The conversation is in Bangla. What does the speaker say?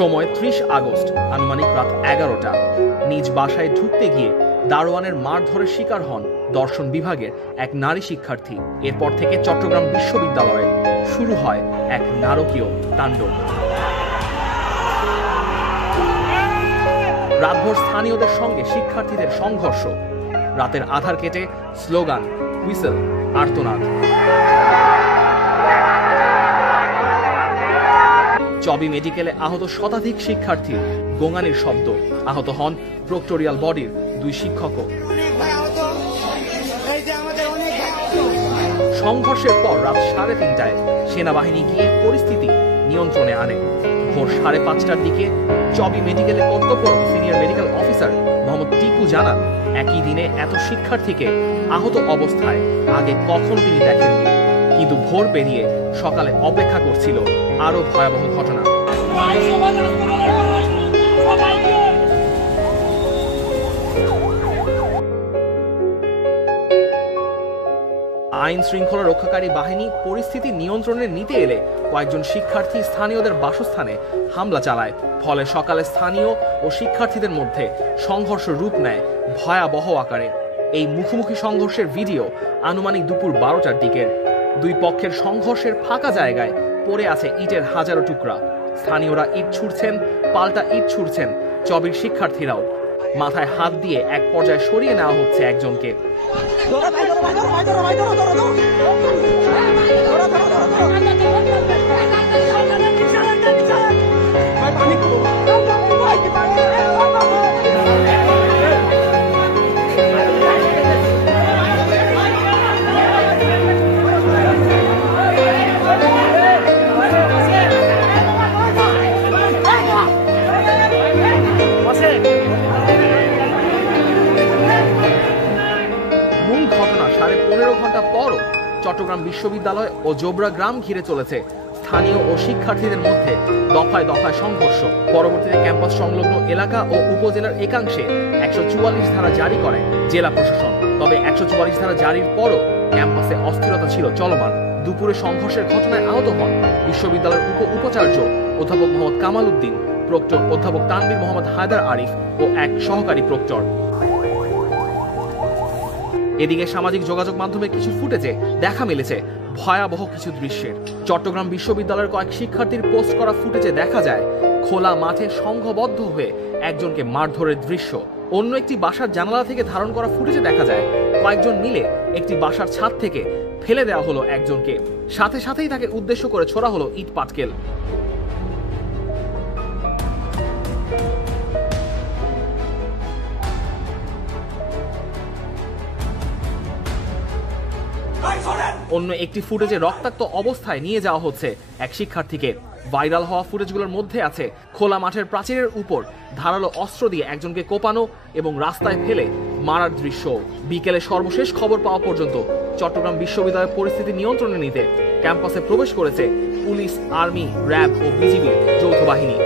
সময় ৩০ আগস্ট আনুমানিক রাত ১১টা। নিজ বাসায় ঢুকতে গিয়ে দারোয়ানের মারধরের শিকার হন দর্শন বিভাগের এক নারী শিক্ষার্থী। এরপর থেকে চট্টগ্রাম বিশ্ববিদ্যালয়ে শুরু হয় এক নারকীয় তাণ্ডব। রাতভর স্থানীয়দের সঙ্গে শিক্ষার্থীদের সংঘর্ষ। রাতের আধার কেটে স্লোগান, হুইসেল, আর্তনাদ। চবি মেডিকেলে আহত শতাধিক শিক্ষার্থীর গোঙানির শব্দ। আহত হন প্রক্টোরিয়াল বডির ২ শিক্ষকও। সংঘর্ষের পর রাত ৩:৩০টায় সেনাবাহিনী গিয়ে পরিস্থিতি নিয়ন্ত্রণে আনে। ভোর ৫:৩০টার দিকে চবি মেডিকেলে কর্তব্যরত senior medical officer Mohammad Tiku জানান, একই দিনে এত শিক্ষার্থীকে আহত অবস্থায় আগে কখনো তিনি দেখেননি। কিন্তু ভোর পেরিয়ে সকালে অপেক্ষা করছিল আরো ভয়াবহ ঘটনা। আইন শৃঙ্খলা রক্ষাকারী বাহিনী পরিস্থিতি নিয়ন্ত্রণে নিতে এলে কয়েকজন শিক্ষার্থী স্থানীয়দের বাসস্থানে হামলা চালায়। ফলে সকালে স্থানীয় ও শিক্ষার্থীদের মধ্যে সংঘর্ষ রূপ নেয় ভয়াবহ আকারে। এই মুখোমুখি সংঘর্ষের ভিডিও আনুমানিক দুপুর ১২টার দিকের। দুই পক্ষের সংঘর্ষের ফাঁকা জায়গায় পড়ে আছে ইটের হাজারো টুকরা। স্থানীয়রা ইট ছুড়ছেন, পাল্টা ইট ছুড়ছেন চবির শিক্ষার্থীরাও। মাথায় হাত দিয়ে এক পর্যায়ে সরিয়ে নেওয়া হচ্ছে একজনকে। মূল ঘটনা ১৫.৫ ঘন্টা পরও চট্টগ্রাম বিশ্ববিদ্যালয় ও জোবরা গ্রাম ঘিরে চলেছে স্থানীয় ও শিক্ষার্থীদের মধ্যে দফায় দফায় সংঘর্ষ। পরবর্তীতে ক্যাম্পাস সংলগ্ন এলাকা ও উপজেলার একাংশে ১৪৪ ধারা জারি করে জেলা প্রশাসন। তবে ১৪৪ ধারা জারির পরও ক্যাম্পাসে অস্থিরতা ছিল চলমান। দুপুরে সংঘর্ষের ঘটনায় আহত হন বিশ্ববিদ্যালয়ের উপাচার্য অধ্যাপক মোহাম্মদ কামাল উদ্দিন, প্রক্টর অধ্যাপক তানভীর মোহাম্মদ হায়দার আরিফ ও এক সহকারী প্রক্টর। এদিকে সামাজিক যোগাযোগ মাধ্যমে কিছু ফুটেজে দেখা মিলেছে ভয়াবহ কিছু দৃশ্যের। চট্টগ্রাম বিশ্ববিদ্যালয়ের কয়েক শিক্ষার্থীর পোস্ট করা ফুটেজে দেখা যায় খোলা মাঠে সংঘবদ্ধ হয়ে একজনকে মারধরের দৃশ্য। অন্য একটি বাসার জানালা থেকে ধারণ করা ফুটেজে দেখা যায় কয়েকজন মিলে একটি বাসার ছাদ থেকে ফেলে দেওয়া হলো একজনকে। সাথে সাথেই তাকে উদ্দেশ্য করে ছোড়া হলো ইট পাটকেল। অন্য একটি ফুটেজে রক্তাক্ত অবস্থায় নিয়ে যাওয়া হচ্ছে এক শিক্ষার্থীকে। ভাইরাল হওয়া ফুটেজগুলোর মধ্যে আছে খোলা মাঠের প্রাচীরের উপর ধারালো অস্ত্র দিয়ে একজনকে কোপানো এবং রাস্তায় ফেলে মারার দৃশ্য। বিকেলে সর্বশেষ খবর পাওয়া পর্যন্ত চট্টগ্রাম বিশ্ববিদ্যালয়ের পরিস্থিতি নিয়ন্ত্রণে নিতে ক্যাম্পাসে প্রবেশ করেছে পুলিশ, আর্মি, র্যাব ও বিজিবির যৌথ বাহিনী।